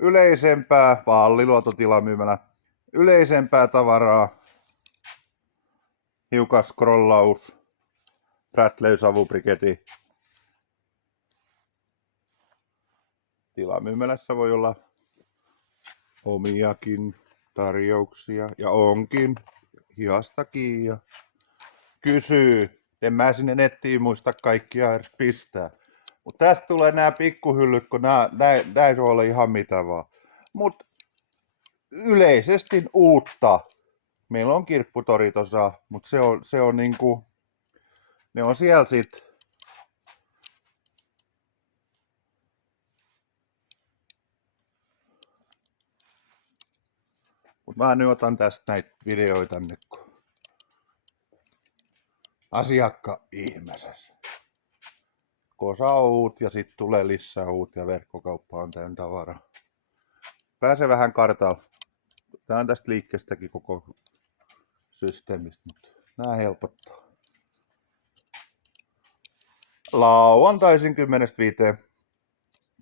yleisempää, Valliluototilamyymälä, yleisempää tavaraa, hiukan scrollaus, Bradley savubriketti. Tilamyymälässä voi olla omiakin tarjouksia ja onkin hihastakin ja kysyy. En mä sinne nettiin muista kaikkia edes pistää. Mut tästä tulee nää pikkuhyllyt, kun näin voi olla ihan mitä vaan. Mut yleisesti uutta. Meillä on kirpputori tossa, mut se on niinku, ne on siellä sit. Mut mä nyt otan tästä näitä videoita nyt, kun asiakka ihmeessä. Kosa on uut ja sit tulee lisää uut ja verkkokauppa on täynnä tavaraa. Pääsee vähän kartalla. Tää on tästä liikkeestäkin koko systeemistä, mutta nää helpottaa. Lauantaisin 10-5.